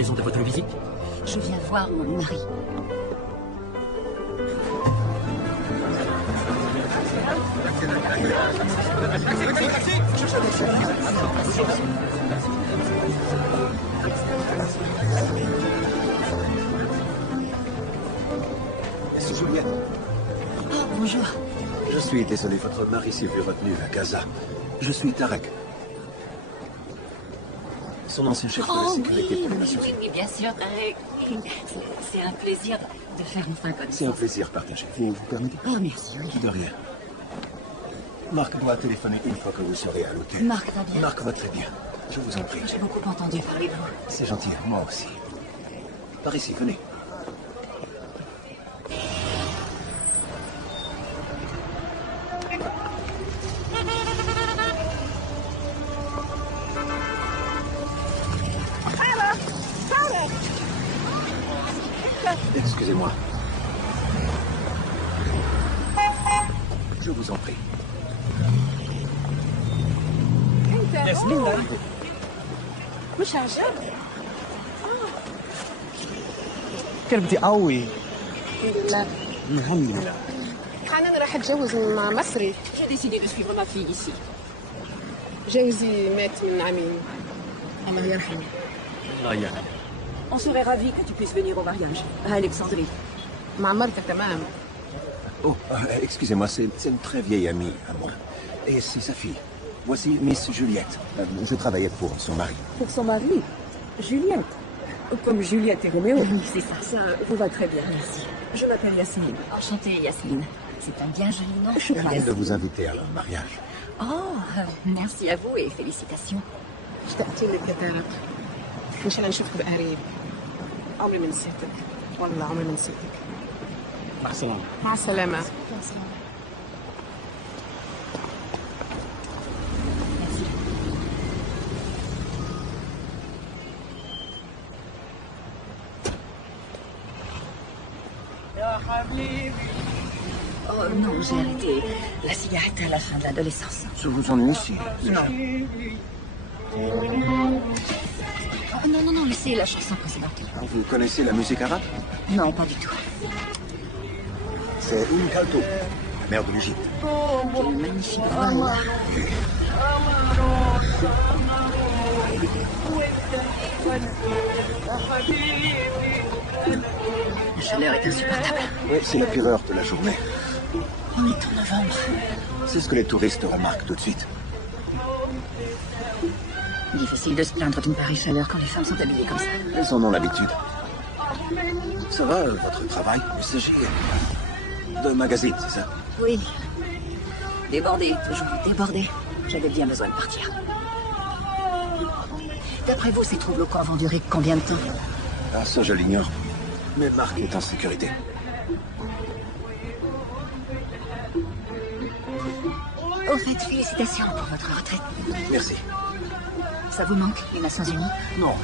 raison de votre visite? Je viens voir mon mari. C'est Juliette. Oh, bonjour. Je suis désolé, votre mari s'est vu retenu à Gaza. Je suis Tarek. Son ancien chef de la sécurité pour les Nations Unies. Oui, bien sûr, Tarek. C'est un plaisir de faire enfin connaissance. C'est un plaisir partagé. Vous permettez? Oh, merci, oui. De rien. Marc doit téléphoner une fois que vous serez à l'hôtel. Marc va bien? Marc va très bien. Je vous en prie. J'ai beaucoup entendu parler de vous. C'est gentil, moi aussi. Par ici, venez. Excusez-moi. Je vous en prie. Yasmine, مش عجب كلمتي قوي. الحمد لله. الحمد لله. حنان راح اتجوز مع مصري. J'ai décidé de suivre ma fille ici. جوزي مات من عامين. الله يرحمه. الله يرحمه. On serait ravis que tu puisses venir au mariage, à Alexandrie. مع مرته تمام. Oh, excusez-moi, c'est une très vieille amie à moi. Et c'est sa fille. Voici Miss Juliette. Je travaillais pour son mari. Pour son mari, Juliette. Comme Juliette et Roméo. Oui, c'est ça. Ça vous va très bien, merci. Je m'appelle Yasmine. Enchantée, Yasmine. C'est un bien joli nom. Elle vient de vous inviter à leur mariage. Oh, merci à vous et félicitations. اشتقت لك يا طارق. ان شاء الله نشوفك بقريب. عمري ما نسيتك. والله عمري ما نسيتك. مع السلامة. مع السلامة. Oh non, j'ai arrêté la cigarette à la fin de l'adolescence. Je vous ennuie ici. Non. Oh, non, non, non, laissez la chanson précédente. Vous connaissez la musique arabe? Non, pas du tout. C'est Kalto, la mère de l'Égypte. Quelle magnifique voix. La chaleur est insupportable. Oui, c'est la pire heure de la journée. On est en novembre. C'est ce que les touristes remarquent tout de suite. Difficile de se plaindre d'une pareille chaleur quand les femmes sont habillées comme ça. Elles en ont l'habitude. Ça va, votre travail? Il s'agit de magazine, c'est ça? Oui. Débordé, toujours débordé. J'avais bien besoin de partir. D'après vous, ces troubles locaux vont durer combien de temps? Ah, ça, je l'ignore. Mais Marc est en sécurité. Au fait, félicitations pour votre retraite. Merci. Ça vous manque, les Nations Unies? Non,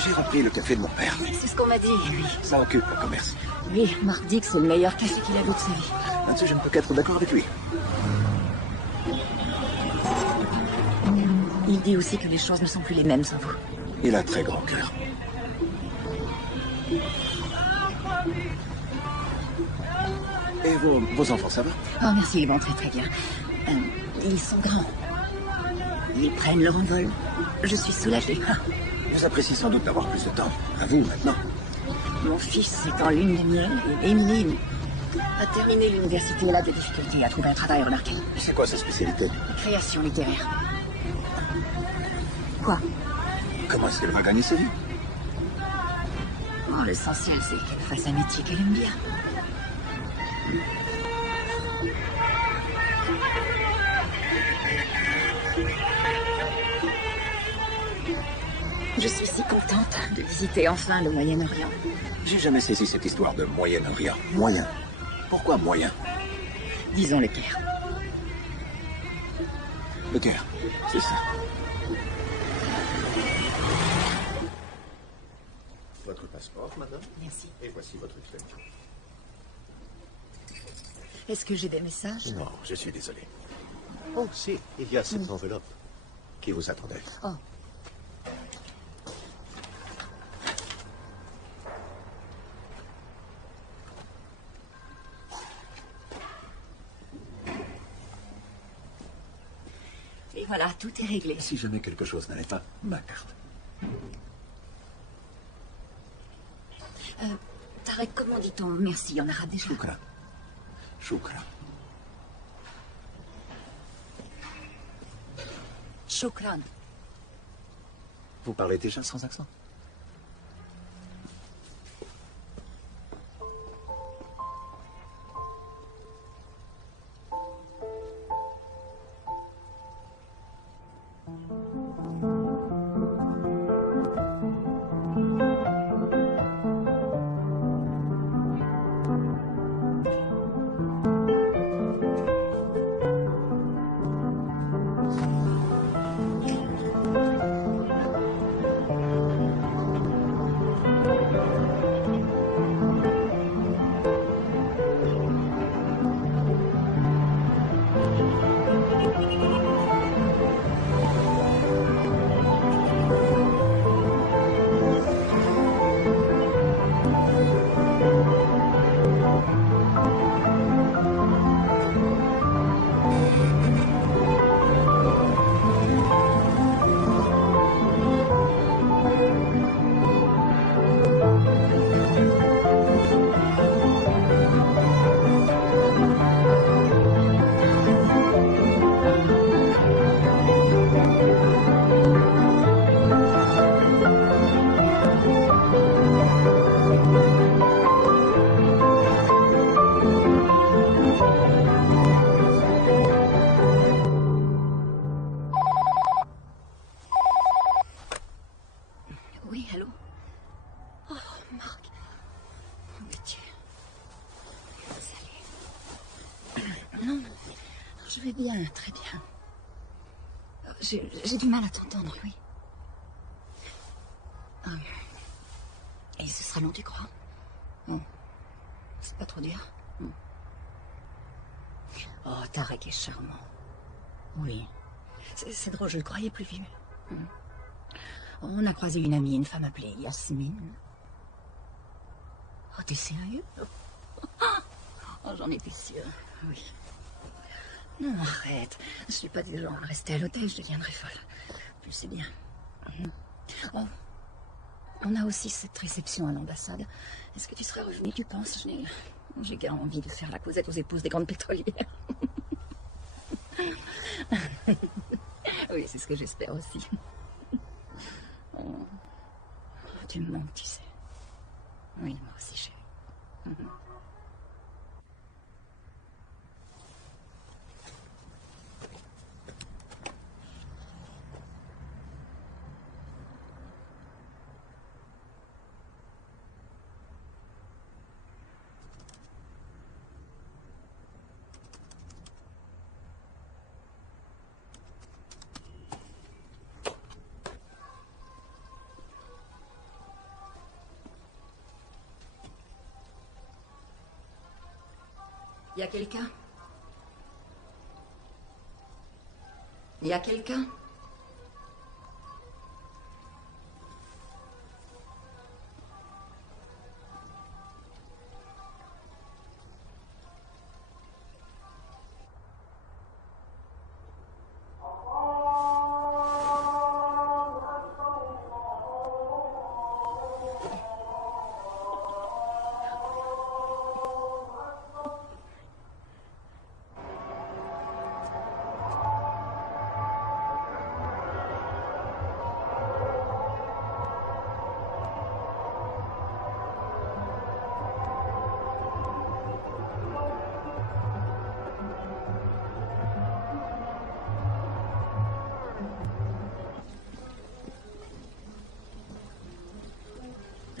j'ai repris le café de mon père. C'est ce qu'on m'a dit, oui. Ça occupe le commerce. Oui, Marc dit que c'est le meilleur café qu'il a bu de sa vie. Là-dessus, je ne peux qu'être d'accord avec lui. Il dit aussi que les choses ne sont plus les mêmes sans vous. Il a très grand cœur. Et vos enfants, ça va? Oh, merci, ils vont très très bien. Ils sont grands. Ils prennent leur envol. Je suis soulagée. Ah. Vous appréciez sans doute d'avoir plus de temps. À vous, maintenant. Mon fils est en lune de miel et Émilie a terminé l'université. Elle a des difficultés à trouver un travail remarqué. C'est quoi sa spécialité? Création littéraire. Quoi? Comment est-ce qu'elle va gagner sa vie? Oh, l'essentiel, c'est qu'elle fasse un métier qu'elle aime bien. Je suis si contente de visiter enfin le Moyen-Orient. J'ai jamais saisi cette histoire de Moyen-Orient. Moyen. Pourquoi moyen? Disons le Caire. Le Caire, c'est ça. Votre passeport, madame? Merci. Et voici votre clé. Est-ce que j'ai des messages? Non, je suis désolé. Oh, si, il y a cette enveloppe qui vous attendait. Oh. Et voilà, tout est réglé. Si jamais quelque chose n'allait pas, ma carte. Tarek, comment dit-on merci en arabe déjà? Choukra. Choukra. Shukran. Vous parlez déjà sans accent? Oui, allô? Oh, Marc. Où es-tu? Salut. Non, je vais bien, très bien. J'ai du mal à t'entendre, oui. Et ce sera long, tu crois? C'est pas trop dur? Oh, Tarek est charmant. Oui. C'est drôle, je le croyais plus vieux. On a croisé une amie, une femme appelée Yasmine. Oh, t'es sérieux? Oh, j'en étais sûre, oui. Non, arrête. Je suis pas du genre à rester à l'hôtel, je deviendrai folle. Tu le sais bien. Oh, on a aussi cette réception à l'ambassade. Est-ce que tu serais revenu, tu penses? J'ai guère envie de faire la causette aux épouses des grandes pétrolières. Oui, c'est ce que j'espère aussi. Oh, tu me manques, tu sais. Oui, moi aussi, chérie. Y a quelqu'un? Y a quelqu'un?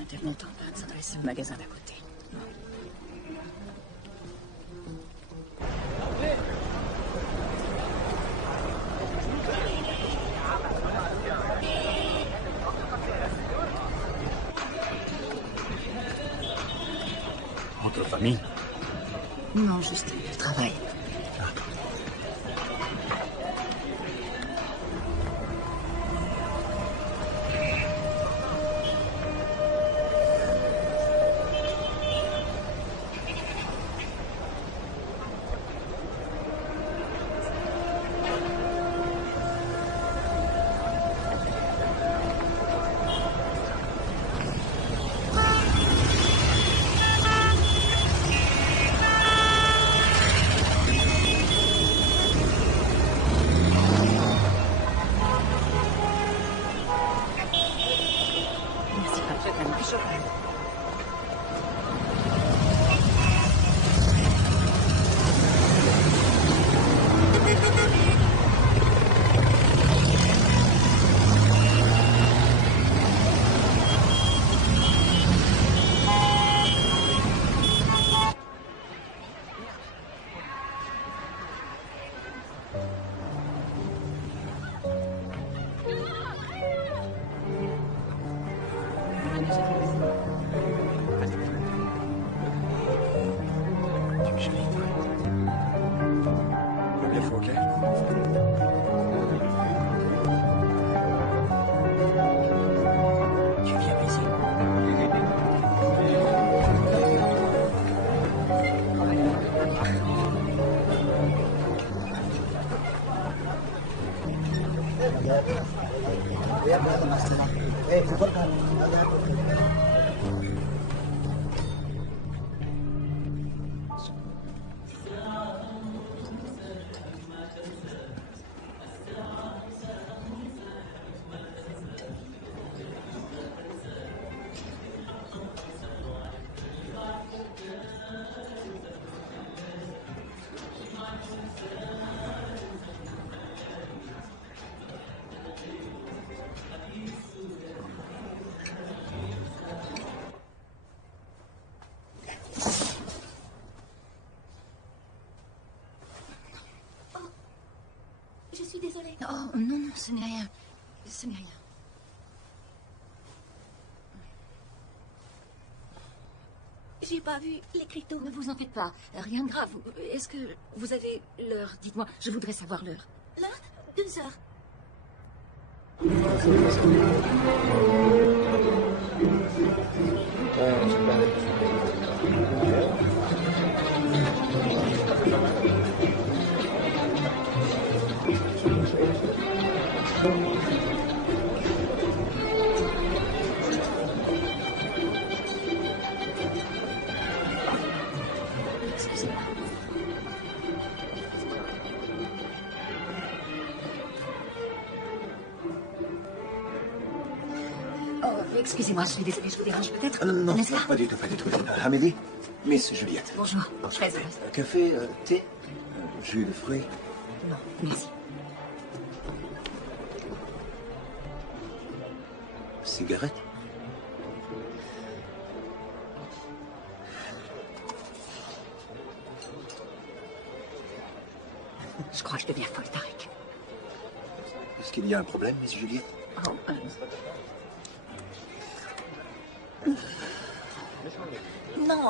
Tellement longtemps, on s'adresse au magasin d'à côté. Entre famille? Non, juste le travail. Je suis désolée. Oh, non, non, ce n'est rien. Ce n'est rien. J'ai pas vu l'écriteau. Ne vous en faites pas. Rien de grave. Est-ce que vous avez l'heure? Dites-moi, je voudrais savoir l'heure. L'heure 2 heures. Excusez-moi. Oh, excusez-moi, je suis désolée, je vous dérange peut-être? Ah, non, non, N'est-ce pas? pas du tout, pas du tout. Amélie, Miss Juliette. Bonjour, très heureuse. Café, thé, jus de fruits. Non, merci. Cigarette. Je crois que je deviens folle, Tarek. Est-ce qu'il y a un problème, Miss Juliette? Oh, non,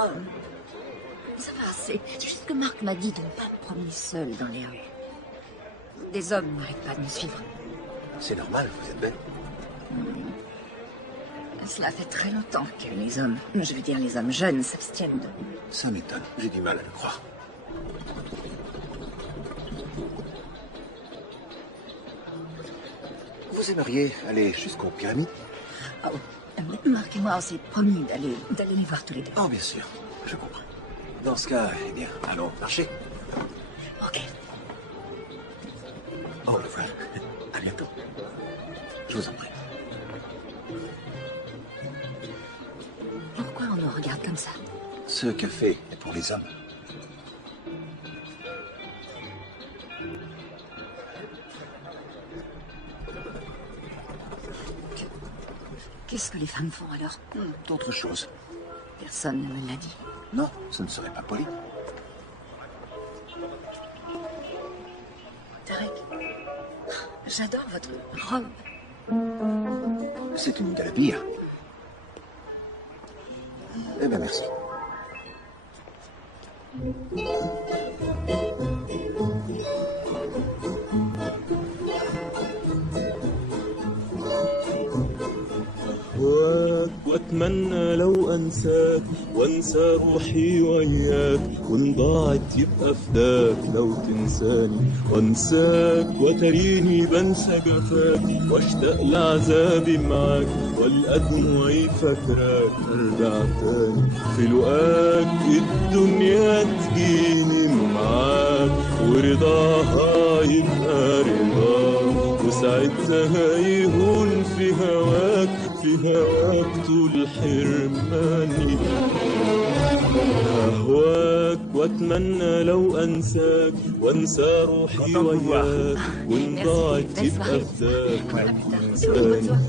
ça va, c'est juste que Marc m'a dit de ne pas me promener seule dans les rues. Des hommes n'arrêtent pas de me suivre. C'est normal, vous êtes belle. Cela fait très longtemps que les hommes, je veux dire les hommes jeunes, s'abstiennent de... Ça m'étonne, j'ai du mal à le croire. Vous aimeriez aller jusqu'aux pyramides? Oh, Marc et moi, on s'est promis d'aller les voir tous les deux. Oh, bien sûr, je comprends. Dans ce cas, eh bien, allons marcher. Ok. Au revoir. À bientôt. Je vous en prie. Pourquoi on nous regarde comme ça? Ce café est pour les hommes. Qu'est-ce que les femmes font alors? D'autres choses. Personne ne me l'a dit. Non, ce ne serait pas poli. Tarek, j'adore votre robe. C'est une galabille. Eh bien, merci. واتمنى لو انساك وانسى روحي وياك وان ضاعت يبقى فداك لو تنساني وانساك وتريني بنسى جفاك واشتاق لعذابي معاك والقى دموعي فاكراك ارجع تاني في لقاك الدنيا تجيني معاك ورضاها يبقى رضاك وساعتها يهون في هواك طول حرماني أهواك وأتمنى لو أنساك وأنسى روحي وياك وإن ضاعت يبقى فداك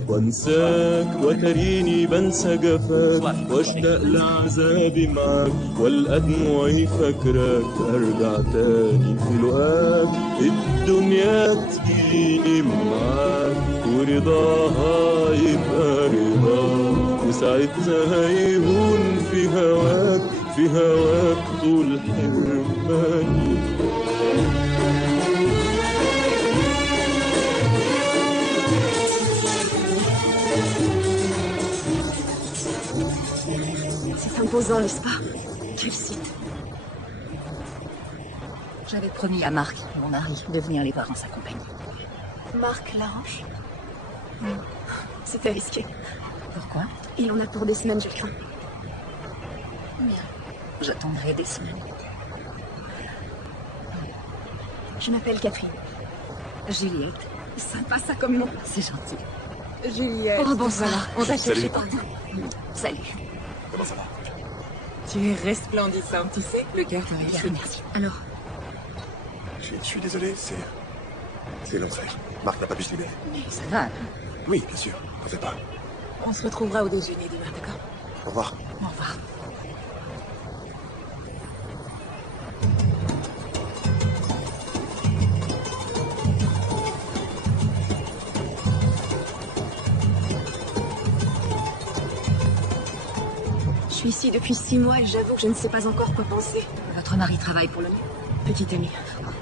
وأنساك وتريني بنسى جفاك وأشتاق لعذابي معاك والقى دموعي فاكراك أرجع تاني في لقاك الدنيا تجيني معاك ورضاها يبقى رضاك وساعتها يهون في هواك طول حرماني C'est imposant, n'est-ce pas? Quel site. J'avais promis à Marc, mon mari, de venir les voir en sa compagnie. Marc Laroche. C'était risqué. Pourquoi? Il en a pour des semaines, je crains. Bien. J'attendrai des semaines. Je m'appelle Catherine. Juliette. Sympa ça comme nom. C'est gentil. Juliette. Oh, bonsoir. On t'a cherché Salut. partout. Salut. Comment ça va? Tu es resplendissante, tu sais, le cœur t'en Bien, est merci. Alors, Je suis désolé, c'est l'enfer. Marc n'a pas pu se libérer. ça va. Oui, bien sûr. T'en fais pas. On se retrouvera au déjeuner demain, d'accord? Au revoir. Au revoir. Je suis ici depuis 6 mois et j'avoue que je ne sais pas encore quoi penser. Votre mari travaille pour le mien? Petit ami.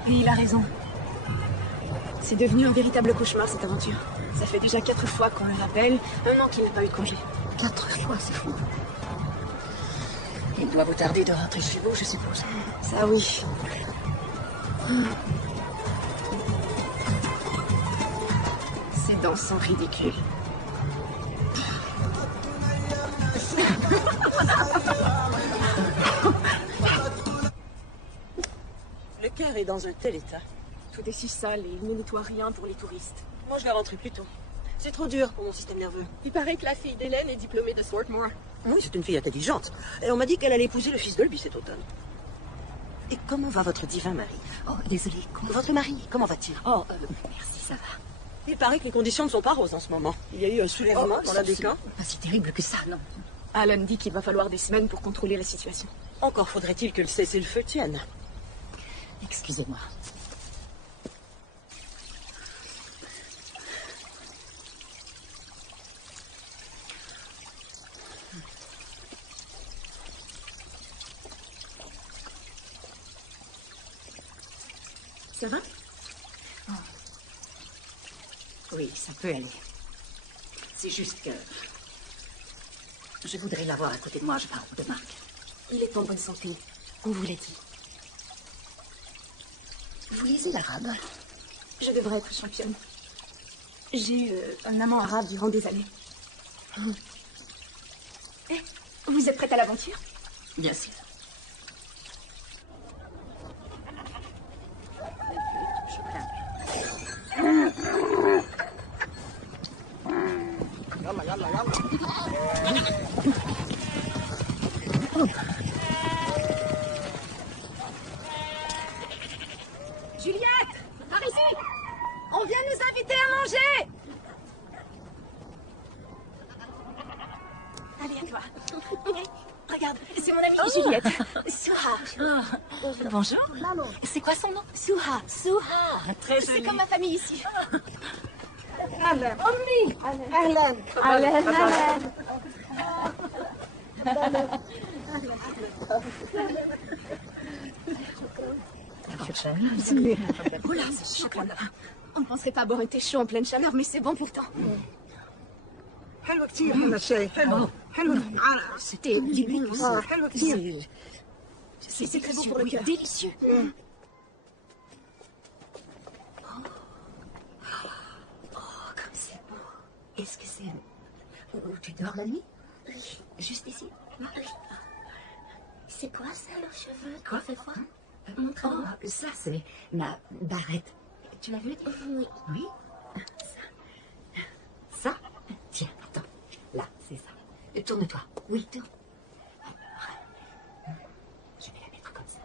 Et il a raison. C'est devenu un véritable cauchemar, cette aventure. Ça fait déjà 4 fois qu'on le rappelle, 1 an qu'il n'a pas eu de congé. 4 fois, c'est fou. Il doit vous tarder de rentrer chez vous, je suppose. Ça oui. Ces dents sont ridicules. Le cœur est dans un tel état. Tout est si sale et il ne nettoie rien pour les touristes. Moi, je la rentrerai plus tôt. C'est trop dur pour mon système nerveux. Il paraît que la fille d'Hélène est diplômée de Swarthmore. Oui, c'est une fille intelligente. Et on m'a dit qu'elle allait épouser le fils d'Olby cet automne. Et comment va votre divin mari? Oh, désolé. Votre mari, comment va-t-il? Oh, merci, ça va. Il paraît que les conditions ne sont pas roses en ce moment. Il y a eu un soulèvement dans l'un des camps. Pas si terrible que ça, non. Alan dit qu'il va falloir des semaines pour contrôler la situation. Encore faudrait-il que le cessez-le-feu tienne. Excusez-moi. Ça va? Oui, ça peut aller. C'est juste que... je voudrais l'avoir à côté de moi, je parle de Marc. Il est en bonne santé. On vous l'a dit. Vous lisez l'arabe? Je devrais être championne. J'ai eu un amant arabe durant des années. Eh, vous êtes prête à l'aventure? Bien sûr. Juliette! Par ici! On vient nous inviter à manger! Allez, à toi. Regarde, c'est mon amie Juliette. Souha. Bonjour. C'est quoi son nom? Souha. Souha. Très C'est joli. comme ma famille ici. Oula, c'est chaud là. On ne penserait pas boire un thé chaud en pleine chaleur, mais c'est bon pourtant. حلوة كتير هالشاي حلو حلو C'était délicieux. حلوة كتير C'est très bon délicieux, pour le oui, cœur. délicieux. Oh, comme c'est beau. Est-ce que c'est... où tu dors la nuit? Oui. Juste ici? Oui. C'est quoi ça, leurs cheveux? Quoi? Fait froid? Oh, ça c'est ma barrette. Tu l'as vu? Oui. Oui. Ça? Tiens, attends. Là, c'est ça. Tourne-toi. Oui, tourne. Alors, je vais la mettre comme ça.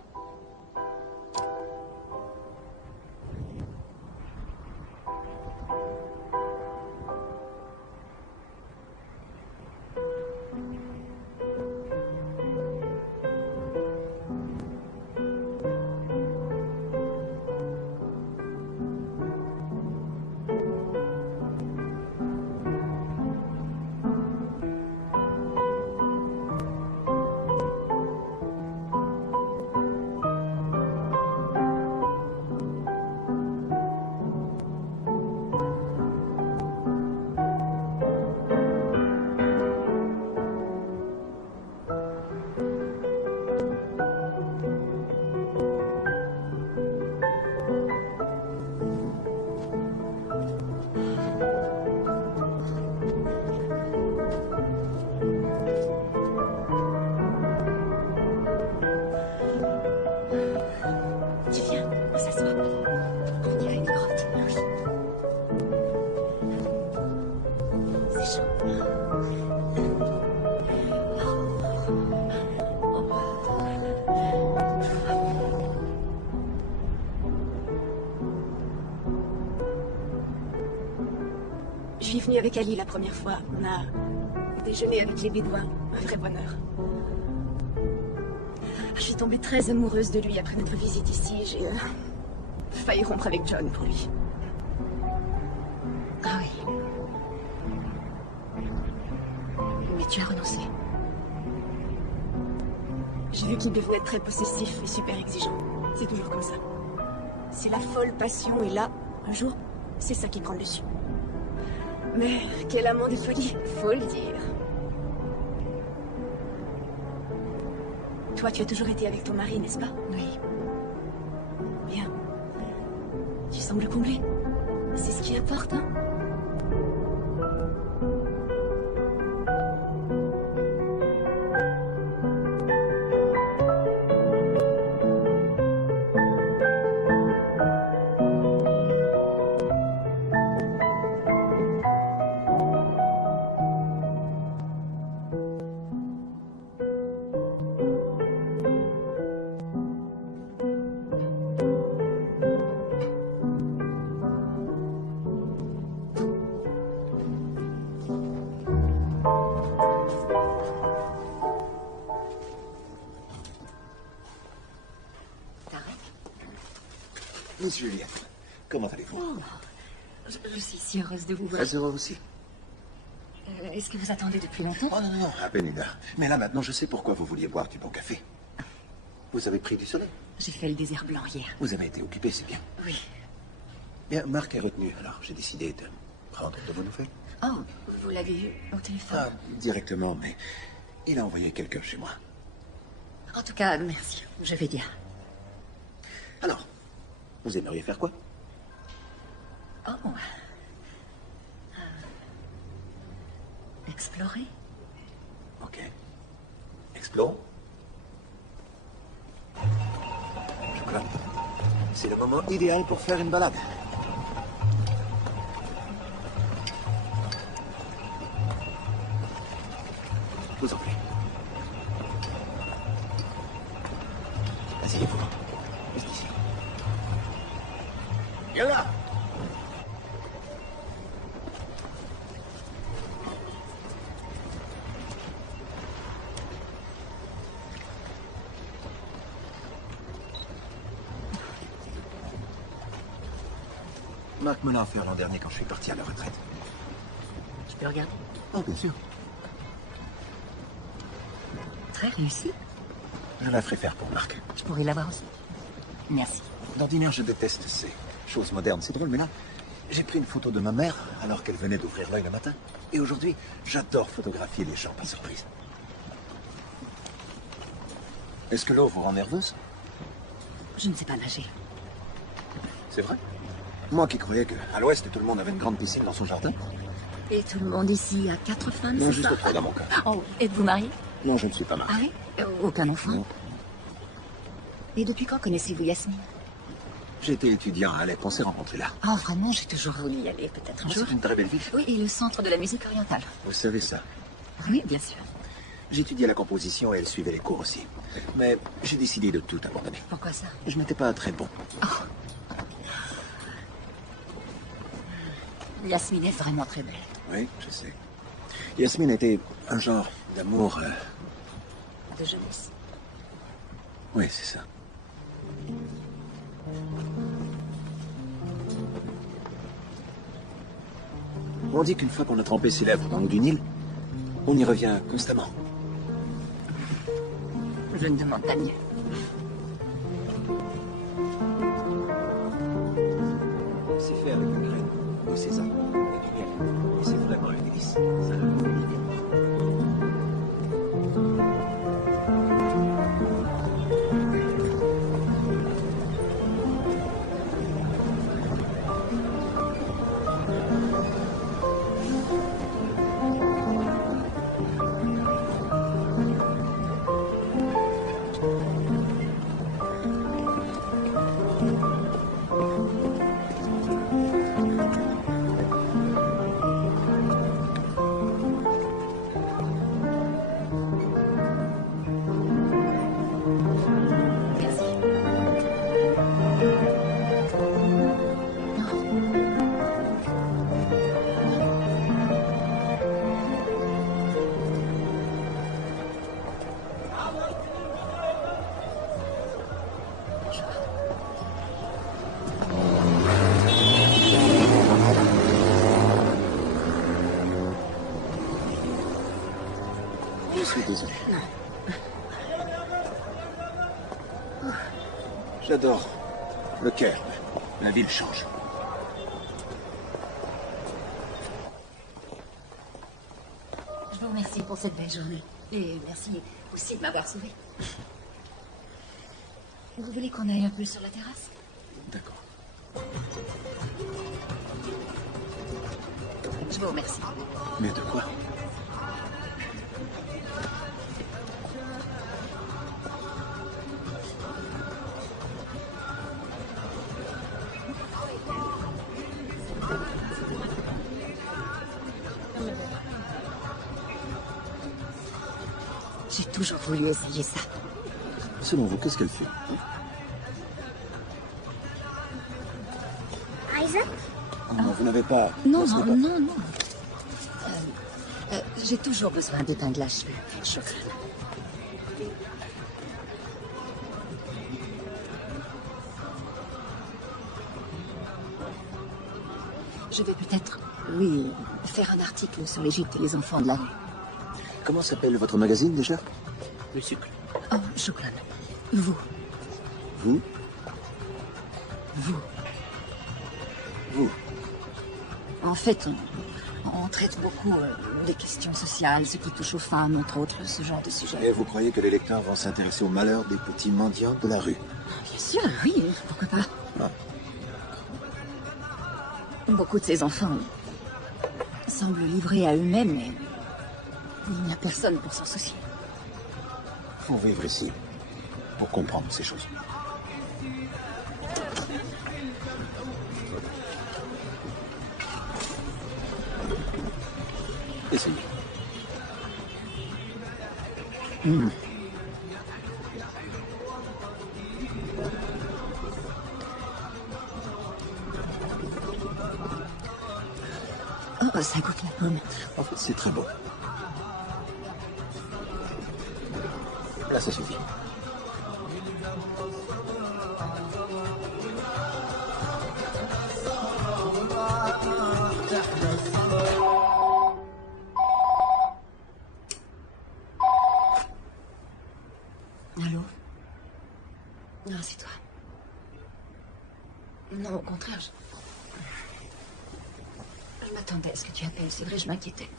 suis venue avec Ali la première fois. On a déjeuné avec les Bédouins. Un vrai bonheur. Je suis tombée très amoureuse de lui après notre visite ici. J'ai failli rompre avec John pour lui. Ah oui. Mais tu as renoncé. J'ai vu qu'il devenait très possessif et super exigeant. C'est toujours comme ça. C'est la folle passion et là, un jour, c'est ça qui prend le dessus. Mais quel amant de folie, faut le dire. Toi, tu as toujours été avec ton mari, n'est-ce pas? Oui. Bien. Tu sembles comblé. C'est ce qui importe, hein? Miss Juliette, comment allez-vous? Oh, je suis si heureuse de vous voir. Très heureux aussi. Est-ce que vous attendez depuis longtemps? Oh non, non, à peine une heure. Mais là, maintenant, je sais pourquoi vous vouliez boire du bon café. Vous avez pris du soleil? J'ai fait le désert blanc hier. Vous avez été occupé, c'est bien. Oui. Bien, Marc est retenu, alors j'ai décidé de prendre de vos nouvelles. Oh, vous l'avez eu au téléphone? Pas directement, mais il a envoyé quelqu'un chez moi. En tout cas, merci. Je vais bien. Alors, vous aimeriez faire quoi? Oh. Explorer? Ok. Explorons. Je crois. C'est le moment idéal pour faire une balade. Vous en prie. Asseyez-vous. Juste ici. Viens là! Marc me l'a offert l'an dernier quand je suis parti à la retraite. Je peux regarder? Oh, bien sûr. Très réussi. Je la ferai faire pour Marc. Je pourrais l'avoir aussi. Merci. D'ordinaire, je déteste ces choses modernes. C'est drôle, mais là, j'ai pris une photo de ma mère alors qu'elle venait d'ouvrir l'œil le matin. Et aujourd'hui, j'adore photographier les gens par surprise. Est-ce que l'eau vous rend nerveuse? Je ne sais pas nager. C'est vrai? Moi qui croyais qu'à l'ouest, tout le monde avait une grande piscine dans son jardin. Et tout le monde ici a 4 femmes, Non, c'est juste ça? 3 dans mon cas. Oh, êtes-vous marié? Non, je ne suis pas Ah marié. oui? Aucun enfant? Non. Et depuis quand connaissez-vous Yasmine? J'étais étudiant à Alep, on s'est rencontrés là. Oh, vraiment, j'ai toujours voulu y aller, peut-être un jour. C'est une très belle ville. Oui, et le centre de la musique orientale. Vous savez ça. Oui, bien sûr. J'étudiais la composition et elle suivait les cours aussi. Mais j'ai décidé de tout abandonner. Pourquoi ça? Je n'étais pas très bon. Yasmine est vraiment très belle. Oui, je sais. Yasmine était un genre d'amour... De jeunesse. Oui, c'est ça. On dit qu'une fois qu'on a trempé ses lèvres dans l'eau du Nil, on y revient constamment. Je ne demande pas mieux. C'est fait avec la graine, du sésame et du miel. Et c'est vraiment un délice. Ça a une idée. J'adore le Caire. La ville change. Je vous remercie pour cette belle journée. Et merci aussi de m'avoir sauvé. Vous voulez qu'on aille un peu sur la terrasse? D'accord. Je vous remercie. Mais de quoi? J'ai toujours voulu essayer ça. Selon vous, qu'est-ce qu'elle fait? Isaac? Non, vous n'avez pas... Non, ce n'est non, pas- non, non. J'ai toujours besoin d'épingles à cheveux. Shukran. Je vais peut-être, oui, faire un article sur l'Égypte et les enfants de la rue. Comment s'appelle votre magazine déjà? Le cycle. Oh, Shukran. Vous, Vous? vous. Vous? En fait, on traite beaucoup des questions sociales, ce qui touche aux femmes, entre autres, ce genre de sujet. Et vous croyez que les lecteurs vont s'intéresser aux malheurs des petits mendiants de la rue? Bien sûr, oui, pourquoi pas. Ah. Beaucoup de ces enfants semblent livrés à eux-mêmes, mais il n'y a personne pour s'en soucier. Faut vivre ici pour comprendre ces choses. Essayez. Oh, ça goûte la pomme. En fait, c'est très beau. Là, ça suffit. Allô? Non, c'est toi. Non, au contraire, je m'attendais à ce que tu appelles, c'est vrai, je m'inquiétais.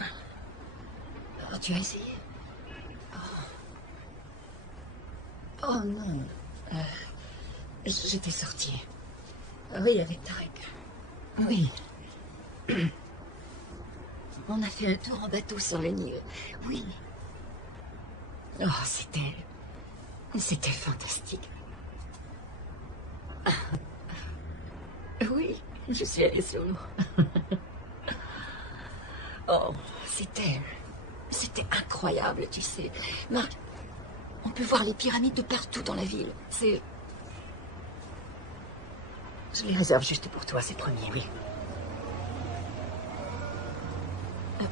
Oh, tu as essayé? Oh non. J'étais sortie. Oui, avec Tarek. Oui. On a fait un tour en bateau sur le Nil. Oui. Oh, c'était fantastique. Oui, je suis allée sur l'eau. Oh, c'était incroyable, tu sais. Marc, on peut voir les pyramides de partout dans la ville. Je les réserve juste pour toi, c'est promis, oui.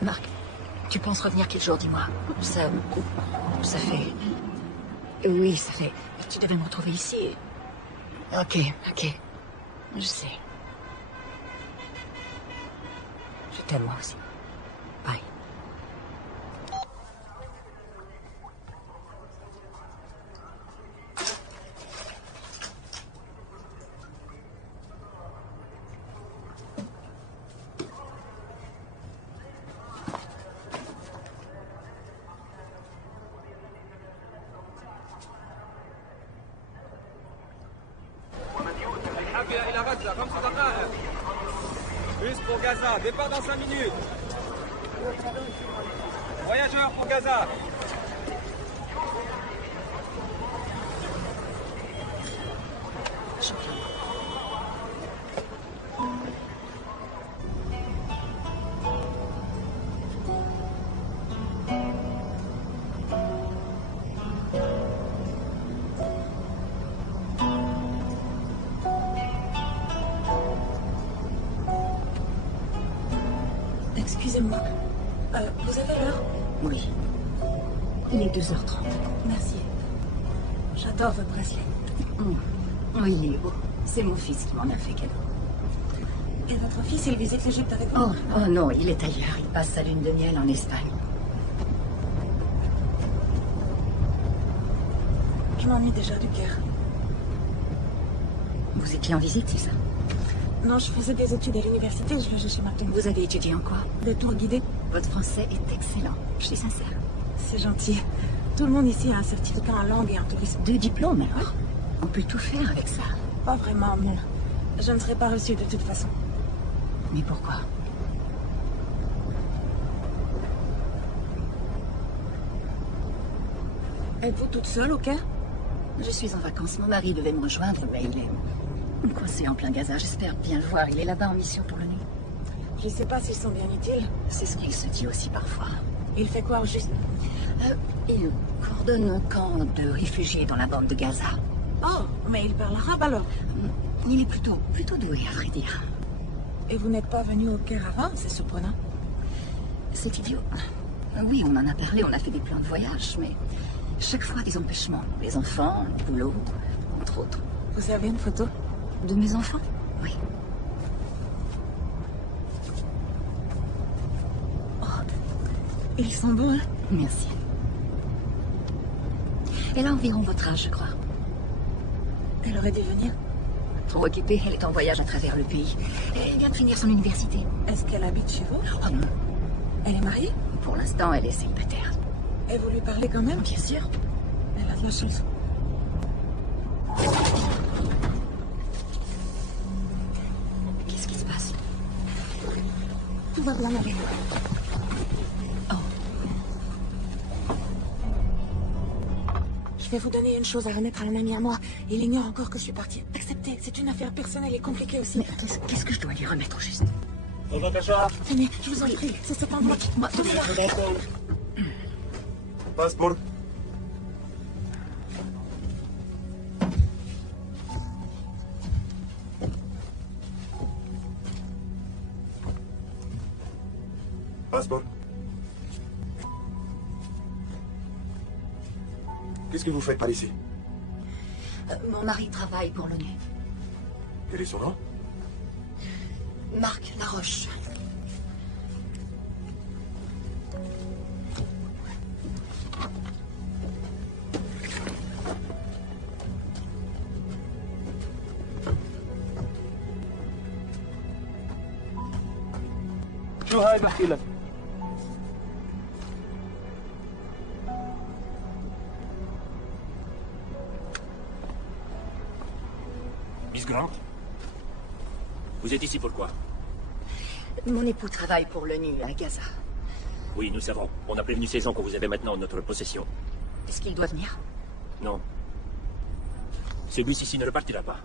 Marc, tu penses revenir quel jour, dis-moi? Ça fait... Oui, ça fait... Tu devais me retrouver ici. Ok. Je sais. Je t'aime moi aussi. Bye. إلى غزة 5 دقائق. Bus pour Gaza, départ dans 5 minutes. Voyageurs pour Gaza. Excusez-moi. Vous avez l'heure? Oui. Il est 2h30. Merci. J'adore votre bracelet. Oui, il est beau. C'est mon fils qui m'en a fait cadeau. Et votre fils, il visite l'Égypte avec vous? Oh non, il est ailleurs. Il passe sa lune de miel en Espagne. Je m'ennuie déjà du Caire. Vous étiez en visite, c'est ça? Non, je faisais des études à l'université, je logeais chez ma tante. Vous avez étudié en quoi? Des tours guidés. Votre français est excellent, je suis sincère. C'est gentil. Tout le monde ici a un certificat en langue et en tourisme. 2 diplômes alors? On peut tout faire avec ça. Pas vraiment, non. Je ne serais pas reçue de toute façon. Mais pourquoi? Êtes-vous toute seule au Caire? Je suis en vacances, mon mari devait me rejoindre, mais il est coincé en plein Gaza. J'espère bien le voir, il est là-bas en mission pour l'ONU. Je ne sais pas s'ils sont bien utiles. C'est ce qu'il se dit aussi parfois. Il fait quoi au juste? Il coordonne un camp de réfugiés dans la bande de Gaza. Oh, mais il parle arabe alors? Il est plutôt doué, à vrai dire. Et vous n'êtes pas venu au Caire avant? C'est surprenant. C'est idiot. Oui, on en a parlé, on a fait des plans de voyage, mais chaque fois des empêchements. Les enfants, le boulot, entre autres. Vous avez une photo? De mes enfants? Oui. Oh, ils sont beaux, hein? Merci. Elle a environ votre âge, je crois. Elle aurait dû venir. Trop occupée, elle est en voyage à travers le pays. Elle vient de finir son université. Est-ce qu'elle habite chez vous? Oh non. Elle est mariée? Pour l'instant, elle est célibataire. Et vous lui parlez quand même? Bien sûr. Elle a de la chance. Qu'est-ce qui se passe? Tout va bien avec vous. Je vais vous donner une chose à remettre à un ami à moi. Il ignore encore que je suis partie. Acceptez, c'est une affaire personnelle et compliquée aussi. Mais qu'est-ce que je dois lui remettre au juste? Tenez, je vous en prie, c'est cet endroit. Moi, donnez-moi. Passeport. Passeport. Qu'est-ce que vous faites par ici? Mon mari travaille pour l'ONU. Quel est son nom? Marc Laroche. شو هاي بحكي لك؟ Miss Grant? Vous êtes ici pourquoi? Mon époux travaille pour l'ONU à Gaza. Oui, nous savons. On a prévenu ces gens que vous avez maintenant en notre possession. Est-ce qu'il doit venir? Non. Ce bus ici ne repartira pas.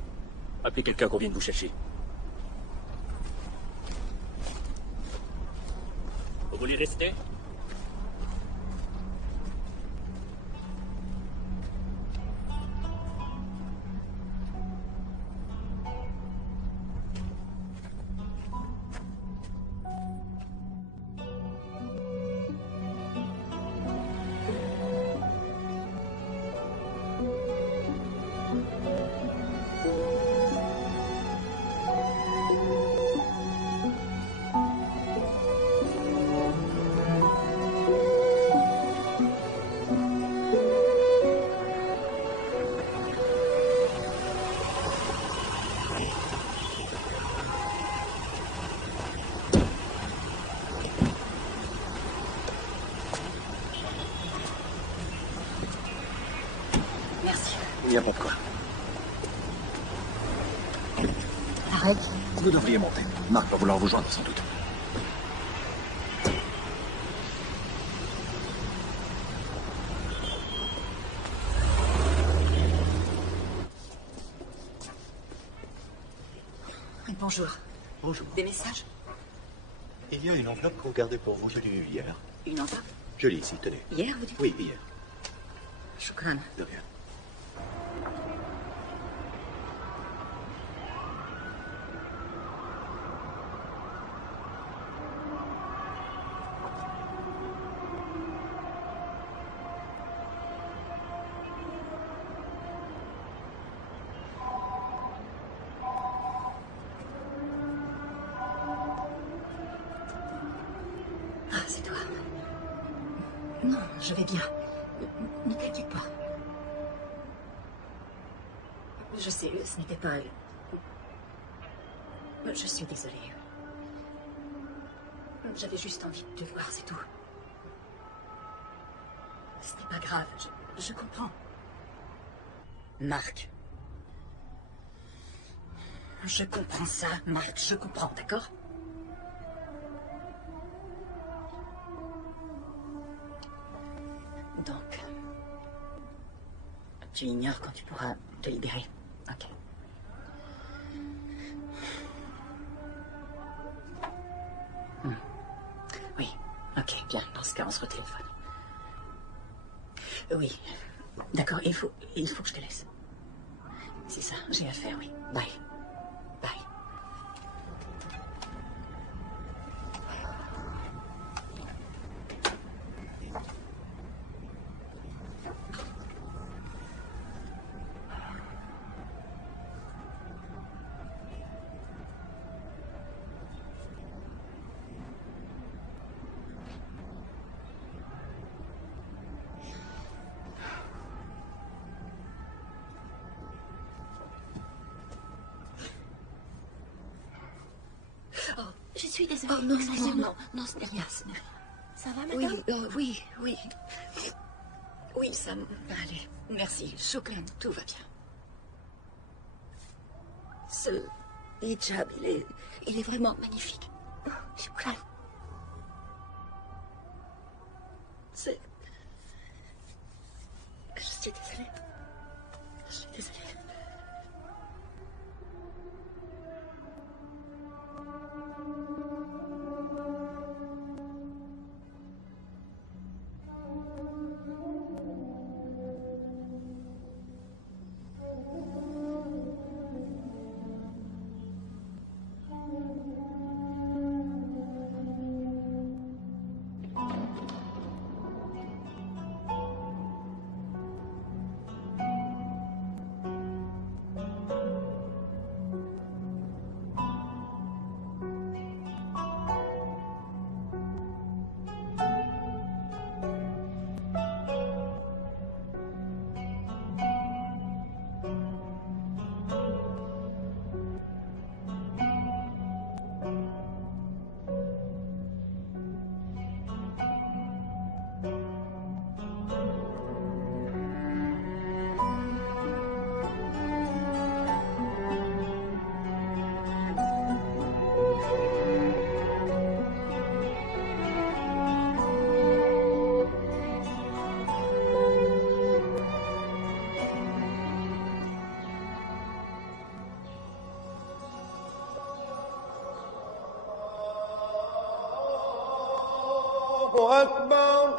Appelez quelqu'un qu'on vienne vous chercher. Vous voulez rester? Il n'y a pas de quoi. Tarek? Vous devriez monter. Marc va vouloir vous joindre sans doute. Bonjour. Bonjour. Des messages? Il y a une enveloppe qu'on gardait pour vous, je l'ai eue hier. Une enveloppe? Je l'ai ici, tenez. Hier, vous dites? Oui, hier. Choukran. De rien. Ah, c'est toi. Non, je vais bien. Ne t'inquiète pas. Je sais, ce n'était pas Je suis désolée. J'avais juste envie de te voir, c'est tout. Ce n'est pas grave, je comprends. Marc. Je comprends ça, Marc, je comprends, d'accord? Donc, tu ignores quand tu pourras te libérer. Ok. Oui, ok, bien. Dans ce cas, on se retéléphone. Oui, d'accord, il faut que je te laisse. C'est ça, j'ai à faire, oui. Bye. Bye. Je suis désolée. Oh non, non, ce n'est rien, ce n'est rien. Ça va, madame? Oui, oui. Oui, ça va aller. Merci. Shukran, tout va bien. Ce hijab, il est vraiment magnifique. Oh, Shukran. C'est... Je suis désolée. Je suis désolée. أكبر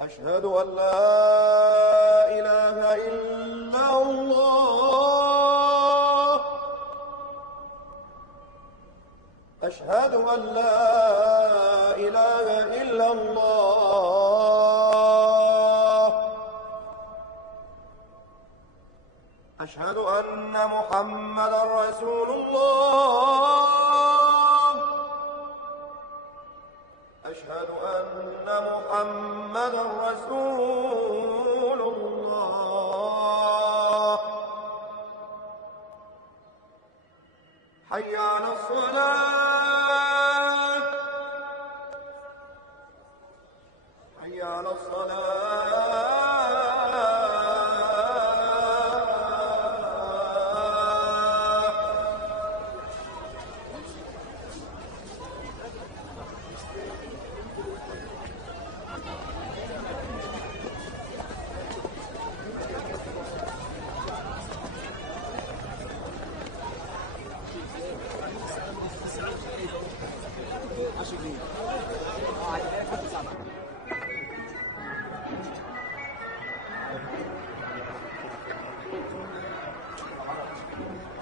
أشهد أن لا إله إلا الله أشهد أن لا إله إلا الله أشهد أن محمدا رسول الله أشهد أن محمدا رسول الله حي على الصلاة حي على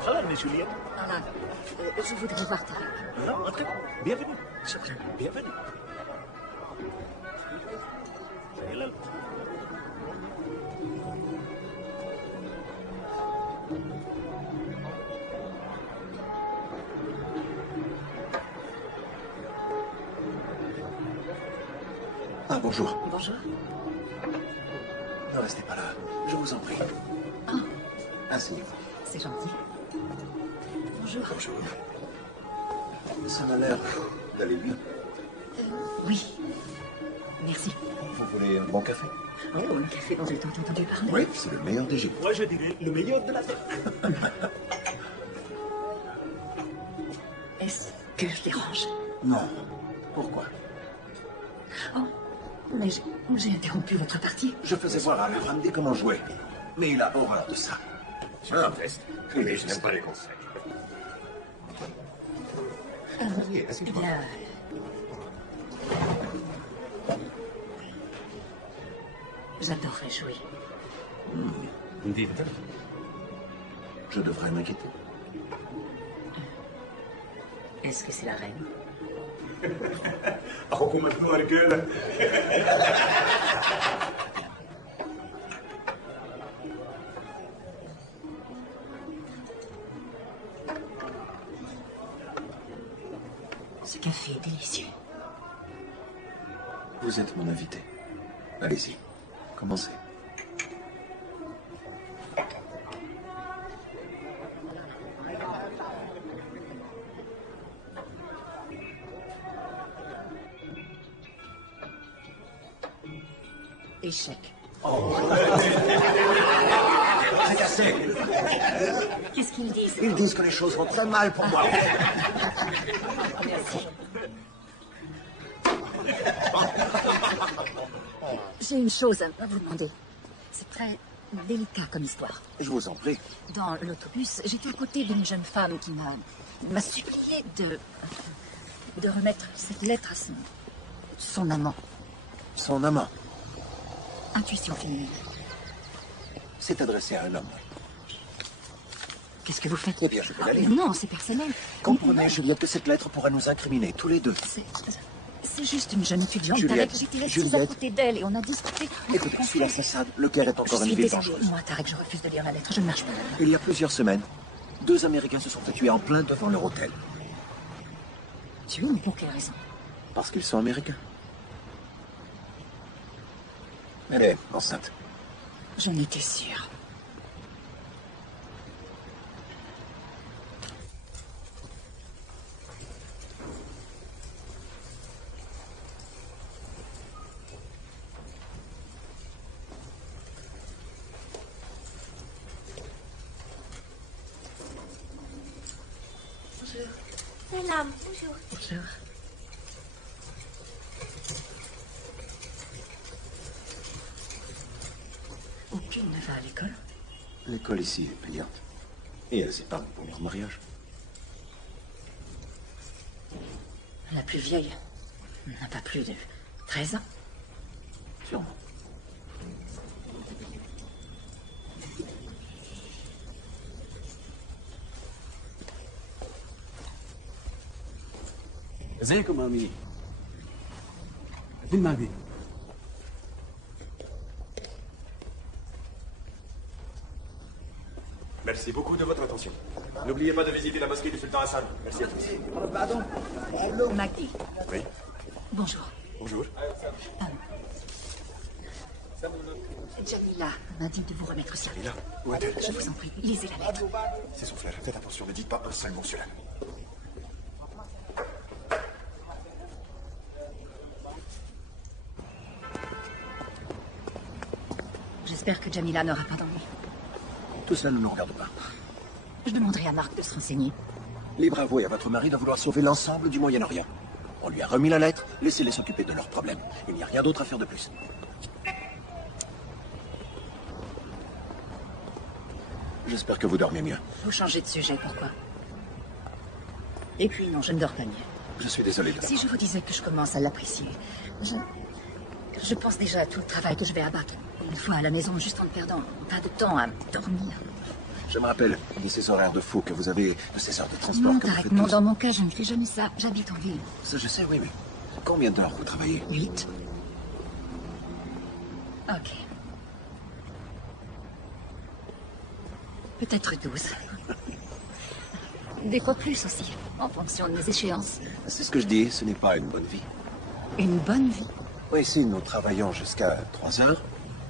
Hallo, Miss Juliette. Voilà. Je voudrais voir ta... Non, entrez. Bienvenue. Shukran. Bienvenue. Soyez là. Ah, bonjour. Bonjour. Ne restez pas là. Je vous en prie. Ah, Asseyez-vous. C'est gentil. Bonjour. Bonjour. Ça m'a l'air d'aller mieux. Oui. Merci. Vous voulez un bon café? Oh, le café dont j'ai tant entendu parler. Oui, c'est le meilleur d'Égypte. Moi, je dirais le meilleur de la terre. Est-ce que je dérange? Non. Pourquoi? Oh, mais j'ai interrompu votre partie. Je faisais voir à Ramdé comment jouer. Mais il a horreur de ça. C'est un test. Mais je n'aime pas les conseils. Eh bien... J'adorerais jouer. Dites. Je devrais m'inquiéter. Est-ce que c'est la reine? Oh, maintenant, elle gueule. Ce café est délicieux. Vous êtes mon invité. Allez-y. Commencez. Échec. Oh. C'est assez. Qu'est-ce qu'ils disent? Ils disent que les choses vont très mal pour moi. Merci. J'ai une chose à vous demander. C'est très délicat comme histoire. Je vous en prie. Dans l'autobus, j'étais à côté d'une jeune femme qui m'a supplié de remettre cette lettre à son amant. Son amant. Intuition féminine. C'est adressé à un homme. Qu'est-ce que vous faites? Eh bien, je vais la lire. Non, c'est personnel. Comprenez, Juliette, que cette lettre pourra nous incriminer, tous les deux. C'est juste une jeune étudiante Juliette, avec... J'étais assise Juliette. à côté d'elle et on a discuté. Écoutez, sous la façade, le Caire est Je encore une suis ville désolée. dangereuse. Moi, Tarek, je refuse de lire la lettre. Je ne marche pas là-dedans. Il y a plusieurs semaines, 2 Américains se sont fait tuer en plein devant leur hôtel. Tu mais pour quelle raison? Parce qu'ils sont Américains. Elle est enceinte. J'en étais sûre. Salam, bonjour. Bonjour. Aucune ne va à l'école. L'école ici est payante. Et elles épargnent pour leur mariage. La plus vieille n'a pas plus de 13 ans. Sûrement. ازيكم امين فين مهدي؟ Merci beaucoup de votre attention. N'oubliez pas de visiter la mosquée du sultan Hassan. Merci à tous. Pardon. Hello, Magdi. Oui. Bonjour. Bonjour. Jamila m'a dit de vous remettre ça. Jamila, où est-elle? Je vous en prie, lisez la lettre. C'est son frère. Faites attention, ne dites pas un seul mot sur elle. J'espère que Jamila n'aura pas d'ennui. Tout cela ne nous regarde pas. Je demanderai à Marc de se renseigner. Libre à vous et à votre mari de vouloir sauver l'ensemble du Moyen-Orient. On lui a remis la lettre, laissez-les s'occuper de leurs problèmes. Il n'y a rien d'autre à faire de plus. J'espère que vous dormez mieux. Vous changez de sujet, pourquoi? Et puis non, je ne dors pas mieux. Je suis désolé de Si je vous disais que je commence à l'apprécier, je pense déjà à tout le travail que je vais abattre. Une fois à la maison, juste en ne perdant pas de temps à dormir. Je me rappelle de ces horaires de fou que vous avez, de ces heures de transport Non, que vous Tarek, faites non, tous. dans mon cas, je ne fais jamais ça. J'habite en ville. Ça, je sais, oui, mais combien d'heures vous travaillez? 8. Ok. Peut-être 12. Des fois plus aussi, en fonction de mes échéances. C'est ce que je dis, ce n'est pas une bonne vie. Une bonne vie. Oui, si nous travaillons jusqu'à 3 heures,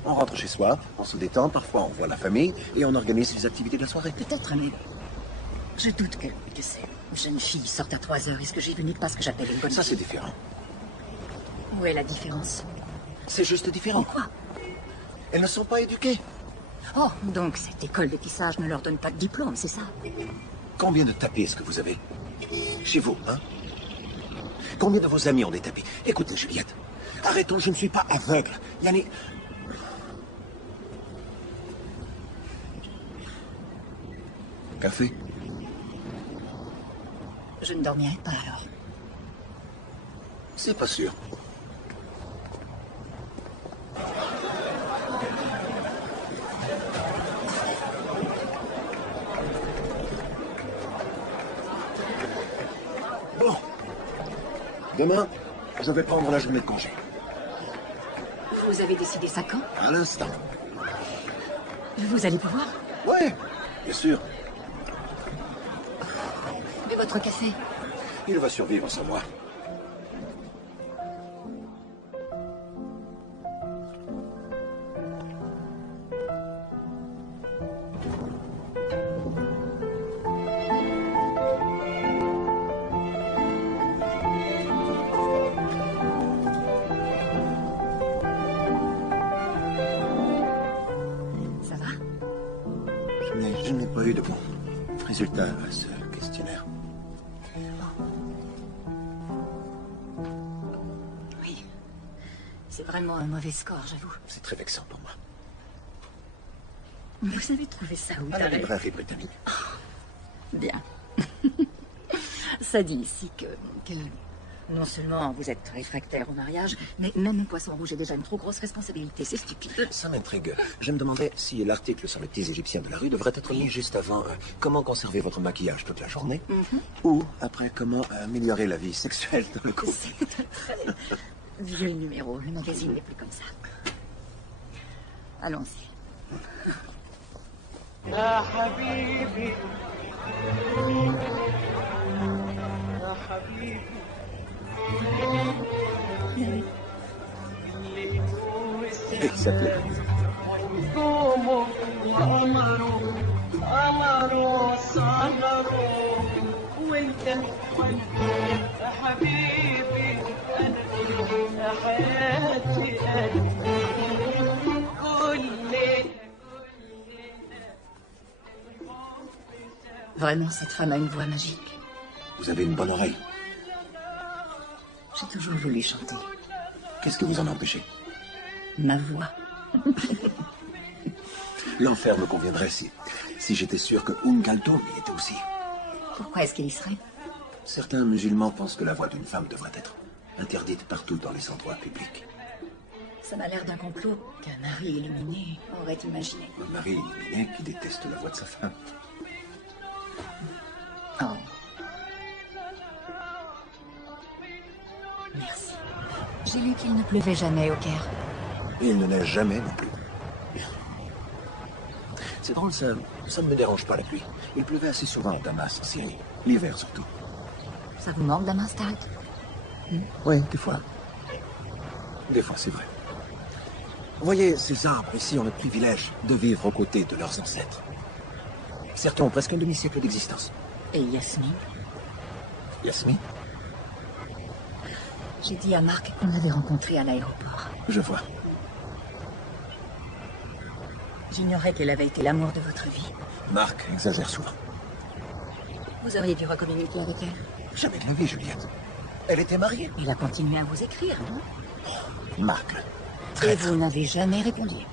On rentre chez soi, on se détend, parfois on voit la famille et on organise les activités de la soirée. Peut-être, mais je doute que ces jeunes filles sortent à 3 heures. Est-ce que j'ai vu pas ce que j'appelle une bonne Ça, fille? c'est différent. Où est la différence? C'est juste différent. Pourquoi? Elles ne sont pas éduquées. Oh, donc cette école de tissage ne leur donne pas de diplôme, c'est ça? Combien de tapis est-ce que vous avez? Chez vous, hein? Combien de vos amis ont des tapis? Écoutez, Juliette, arrêtons, je ne suis pas aveugle. Yannick... Café? Je ne dormirai pas alors. C'est pas sûr. Bon. Demain, je vais prendre la journée de congé. Vous avez décidé ça quand? À l'instant. Vous allez pouvoir? Ouais, bien sûr. Mais votre café? Il va survivre sans moi. Ça va? Je n'ai pas eu de bons résultats à ce questionnaire. Oui. C'est vraiment un mauvais score, j'avoue. C'est très vexant pour moi. Vous avez trouvé ça où? À la librairie britannique. Bien. Ça dit ici que non seulement vous êtes réfractaire au mariage, mais même un poisson rouge est déjà une trop grosse responsabilité. C'est stupide. Ça m'intrigue. Je me demandais si l'article sur les petits Égyptiens de la rue devrait être mis juste avant comment conserver votre maquillage toute la journée, ou après comment améliorer la vie sexuelle dans le couple. C'est un très vieux numéro. Le magazine n'est plus comme ça. Allons-y. يا حبيبي يا حبيبي نجومه وقمره قمره صغره وانت يا حبيبي انا يا حياتي انا كل Vraiment, cette femme a une voix magique. Vous avez une bonne oreille. J'ai toujours voulu chanter. Qu'est-ce que vous en empêchez? Ma voix. L'enfer me conviendrait si j'étais sûr que Galdoum y était aussi. Pourquoi est-ce qu'il y serait? Certains musulmans pensent que la voix d'une femme devrait être interdite partout dans les endroits publics. Ça m'a l'air d'un complot qu'un mari illuminé aurait imaginé. Un mari illuminé qui déteste la voix de sa femme. Oh. Merci. J'ai lu qu'il ne pleuvait jamais au Caire. Et il ne neige jamais non plus. C'est drôle, ça ne me dérange pas la pluie. Il pleuvait assez souvent à Damas, en Syrie. L'hiver surtout. Ça vous manque, Damas, Tarek? Oui, des fois. Des fois, c'est vrai. Vous voyez, ces arbres ici ont le privilège de vivre aux côtés de leurs ancêtres. Certains ont presque un demi-siècle d'existence. Et Yasmine? Yasmine? J'ai dit à Marc qu'on l'avait rencontrée à l'aéroport. Je vois. J'ignorais qu'elle avait été l'amour de votre vie. Marc exagère souvent. Vous auriez dû recommuniquer avec elle. Jamais de la vie, Juliette. Elle était mariée. Elle a continué à vous écrire, non? Marc. Et vous n'avez jamais répondu.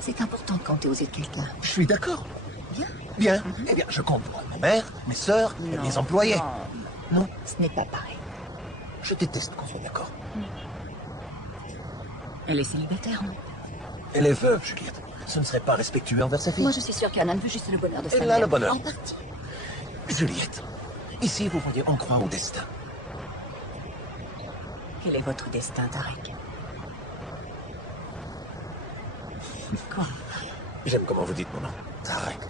C'est important de compter aux yeux de quelqu'un. Je suis d'accord. Bien. Bien. Eh bien, je compte pour ma mère, mes sœurs et mes employés. Non, ce n'est pas pareil. Je déteste qu'on soit d'accord. Elle est célibataire, non? Elle est veuve, Juliette. Ce ne serait pas respectueux envers sa fille. Moi, je suis sûre qu'Anna veut juste le bonheur de sa mère. Elle a le bonheur. En partie. Juliette, ici, vous voyez, on croit au destin. Quel est votre destin, Tarek? Quoi? J'aime comment vous dites mon nom. Tarek.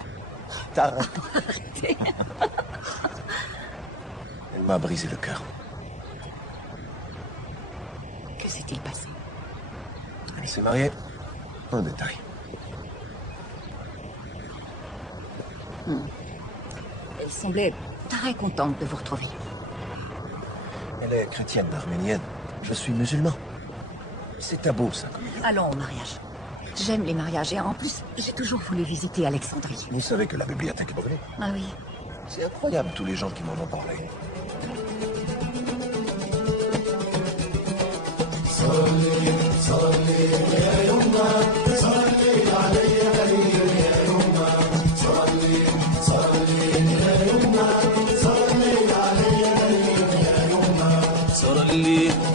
Tarek. Arrêtez. Elle m'a brisé le cœur. Que s'est-il passé? Elle s'est mariée Un détail. Elle semblait très contente de vous retrouver. Elle est chrétienne arménienne. Je suis musulman. C'est tabou, ça. Allons au mariage. J'aime les mariages et en plus, j'ai toujours voulu visiter Alexandrie. Vous savez que la bibliothèque est brûlée? Ah oui. C'est incroyable, tous les gens qui m'en ont parlé.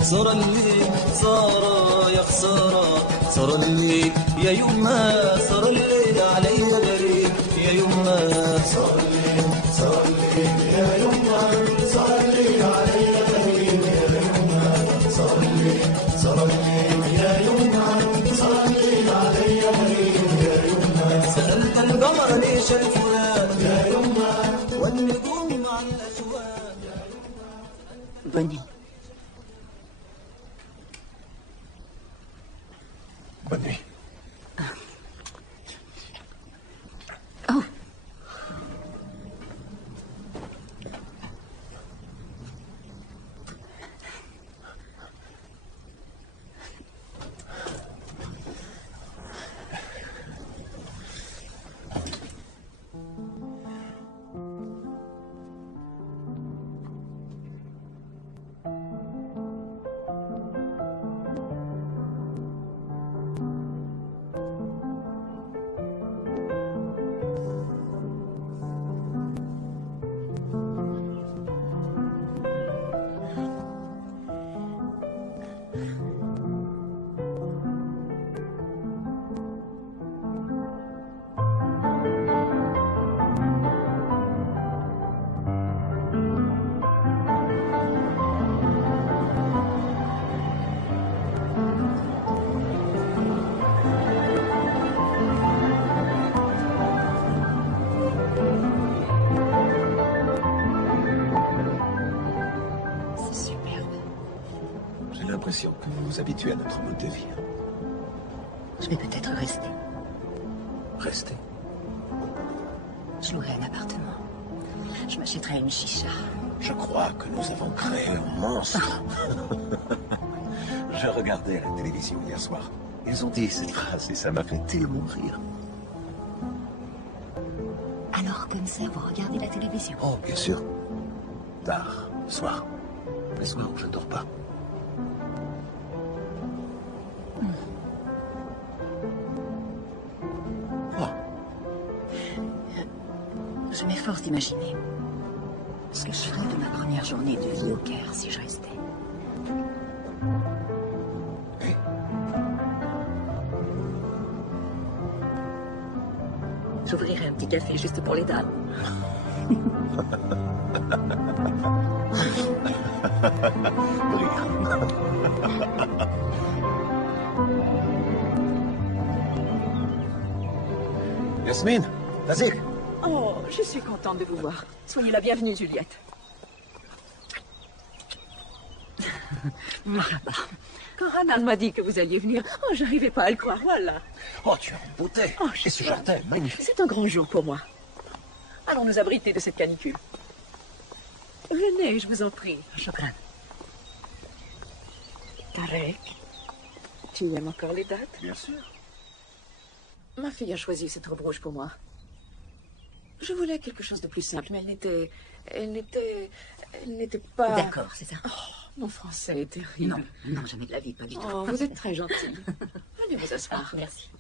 صار الليل صار يا خسارة صار الليل يا يما صار الليل علي غريب يا يما صار الليل يا يما صار الليل علي غريب يا يما صار الليل يا يما صار الليل علي غريب يا يما سألت القمر ليش الفؤاد يا يما والنجوم مع الأشواق يا يما. Bonne nuit. Bonne nuit. Oh. Que vous vous habituez à notre mode de vie. Je vais peut-être rester. Restez. Je louerai un appartement. Je m'achèterai une chicha. Je crois que nous avons créé un monstre. Je regardais à la télévision hier soir. Ils ont dit cette phrase et ça m'a fait tellement rire. Alors comme ça, vous regardez la télévision? Oh, bien sûr. Tard, soir. Les soirs où je ne dors pas. Je m'efforce d'imaginer ce que je ferais de ma première journée de vie au Caire si je restais. J'ouvrirai un petit café juste pour les dames. Yasmine, vas-y. Oh, je suis contente de vous voir. Soyez la bienvenue, Juliette. Marhaba. Quand Hanan m'a dit que vous alliez venir, oh, j'arrivais pas à le croire, voilà. Oh, tu es en beauté. Oh, et ce jardin est magnifique. C'est un grand jour pour moi. Allons nous abriter de cette canicule. Venez, je vous en prie. Shukran. Tarek, tu aimes encore les dates? Bien sûr. Ma fille a choisi cette robe rouge pour moi. Je voulais quelque chose de plus simple, mais elle n'était pas... D'accord, c'est ça. Oh, mon français est terrible. Non, jamais de la vie, pas du tout. Oh, vous êtes très gentille. Venez vous asseoir. Ah, merci.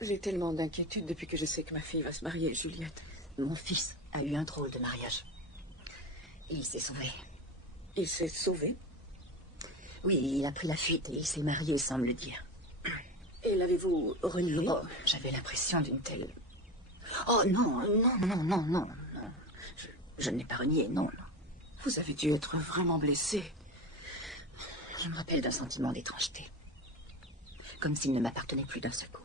J'ai tellement d'inquiétude depuis que je sais que ma fille va se marier, Juliette. Mon fils a eu un drôle de mariage. Il s'est sauvé. Il s'est sauvé? Oui, il a pris la fuite et il s'est marié sans me le dire. Et l'avez-vous renié? Oh, j'avais l'impression d'une telle... Oh non. Je ne l'ai pas renié, non. Vous avez dû être vraiment blessé. Je me rappelle d'un sentiment d'étrangeté. Comme s'il ne m'appartenait plus d'un seul coup.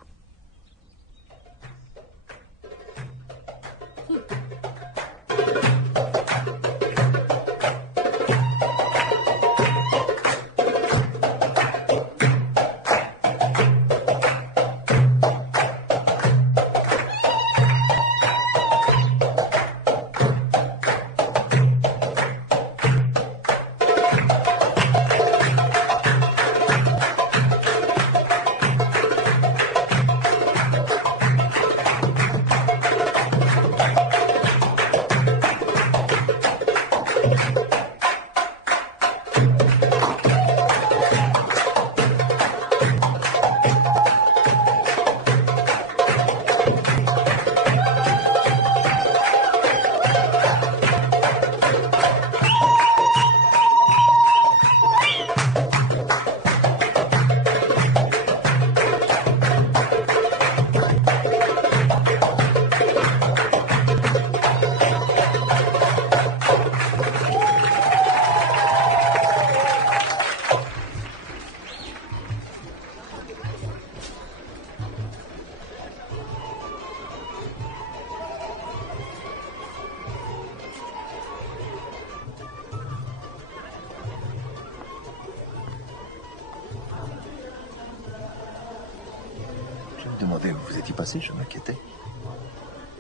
demandais où vous étiez passé, je m'inquiétais.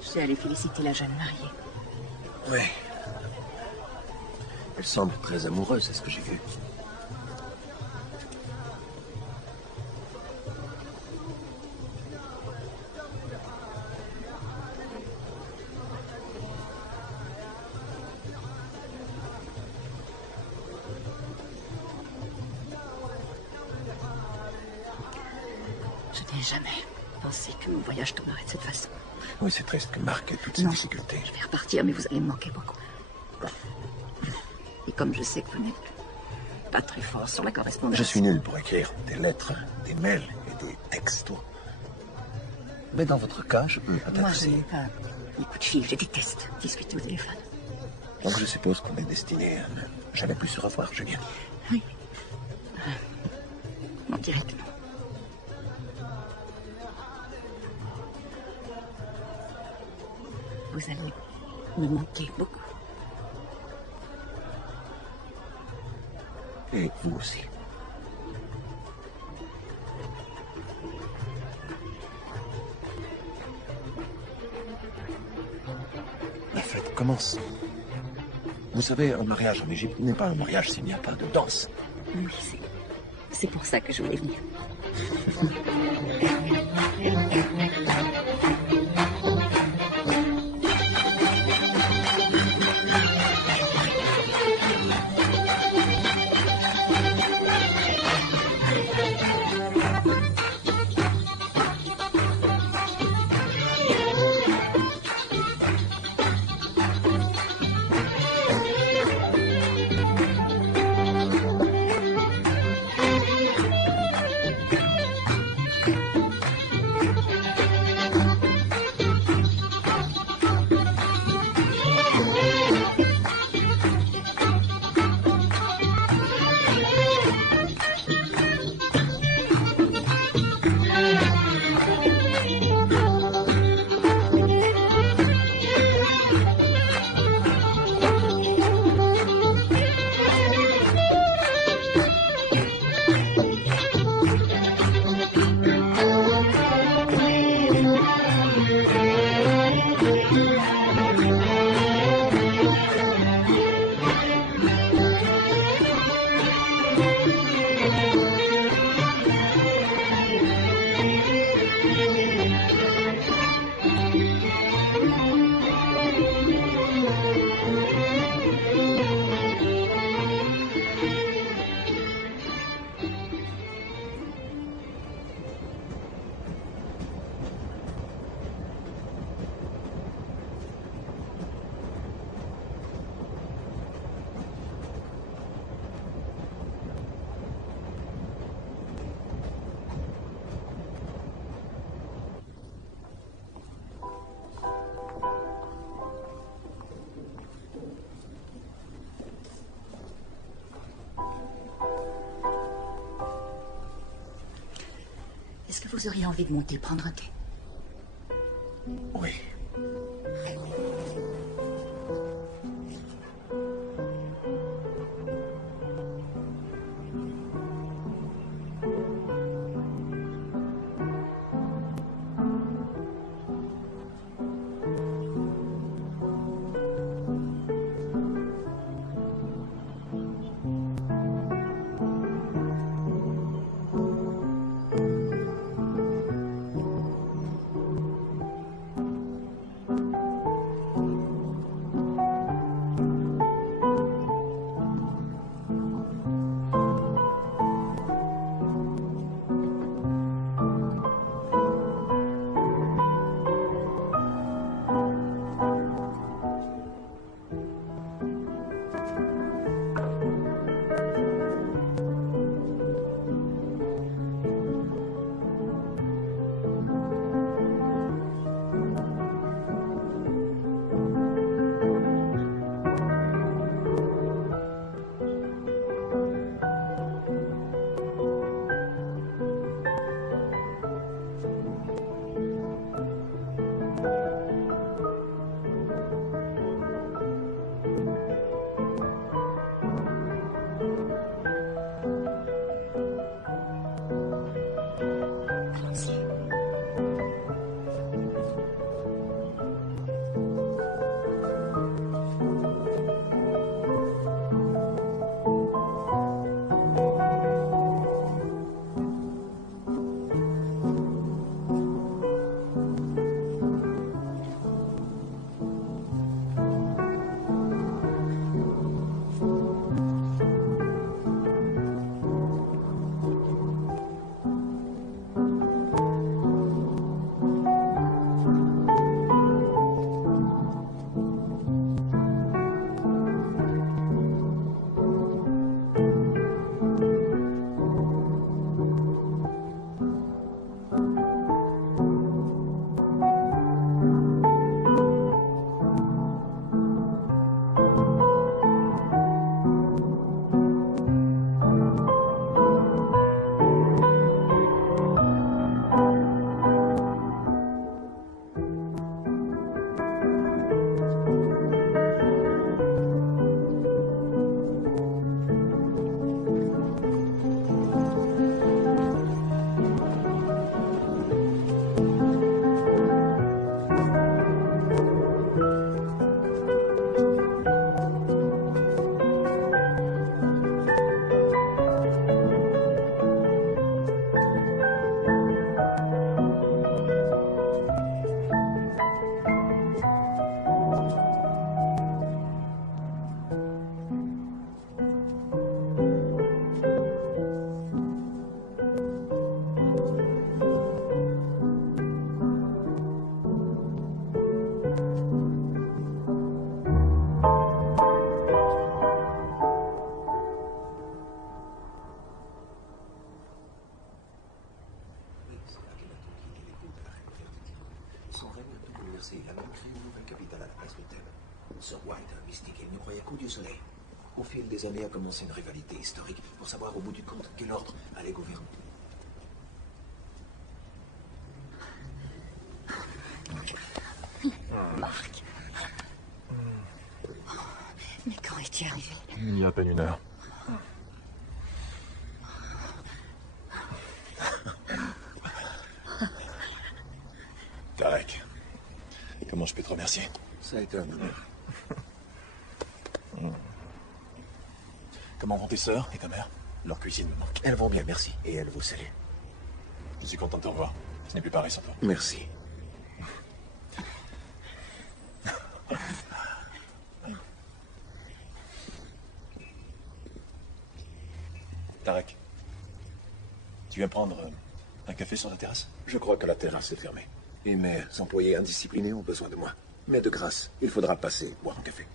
Je suis allée féliciter la jeune mariée. Oui. Elle semble très amoureuse, c'est ce que j'ai vu. Je n'ai jamais pensé que mon voyage tomberait de cette façon. Oui, c'est triste que Marc ait toutes ces difficultés. Je vais repartir, mais vous allez me manquer beaucoup. Et comme je sais que vous n'êtes pas très fort sur la correspondance... Je suis nul pour écrire des lettres, des mails et des textos. Mais dans votre cas, je peux peut-être... Moi, je n'ai pas les coups de fil, je déteste discuter au téléphone. Donc je suppose qu'on est destiné à ne jamais plus se revoir, Julien. Oui. On dirait que non. Vous allez me manquer beaucoup. Et vous aussi. La fête commence. Vous savez, un mariage en Égypte n'est pas un mariage s'il n'y a pas de danse. Oui, c'est pour ça que je voulais venir. Est-ce que vous auriez envie de monter prendre un thé? Oui. la place de Thèbes. Sir White, un mystique, il ne croyait qu'au dieu soleil. Au fil des années a commencé une rivalité historique pour savoir au bout du compte quel ordre allait gouverner. Marc. Mais quand es-tu arrivé? Il y a à peine une heure. Tarek, comment je peux te remercier? Ça a été un honneur. Comment vont tes sœurs et ta mère? Leur cuisine me manque. Elles vont bien, merci. Et elles vous saluent. Je suis content de te revoir. Ce n'est plus pareil sans toi. Merci. Tarek, tu viens prendre un café sur la terrasse? Je crois que la terrasse est fermée. Et mes employés indisciplinés ont besoin de moi. Mais de grâce, il faudra passer boire un café.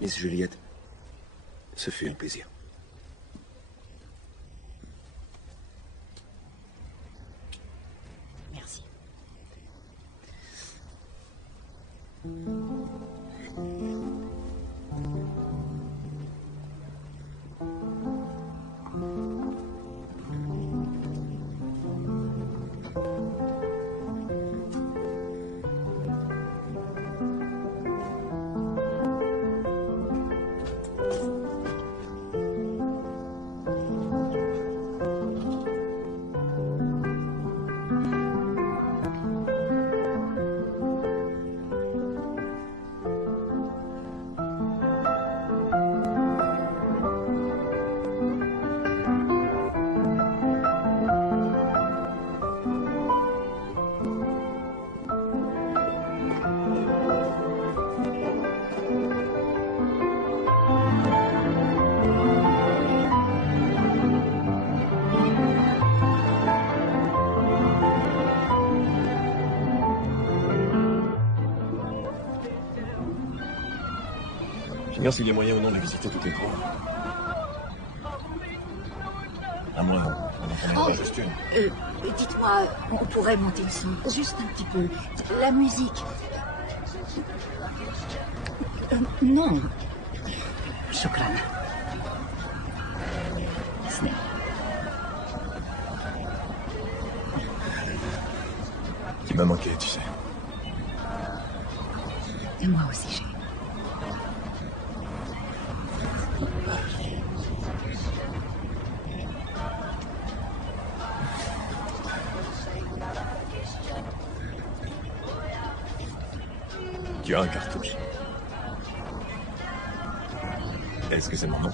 Miss Juliette, ce fut un plaisir. Merci. J'ignore s'il y a moyen ou non de visiter toutes les cours. À moins on en pas juste une. Dites-moi, on pourrait monter le son, juste un petit peu. La musique. Non. Shukran. Snell. Tu m'as manqué, tu sais. Et moi aussi, chérie. Tu as un cartouche. Est-ce que c'est mon nom?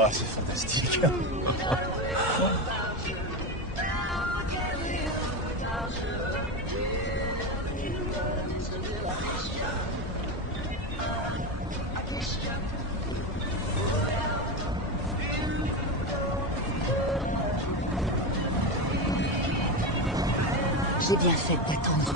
Ah, c'est fantastique. J'ai bien fait d'attendre.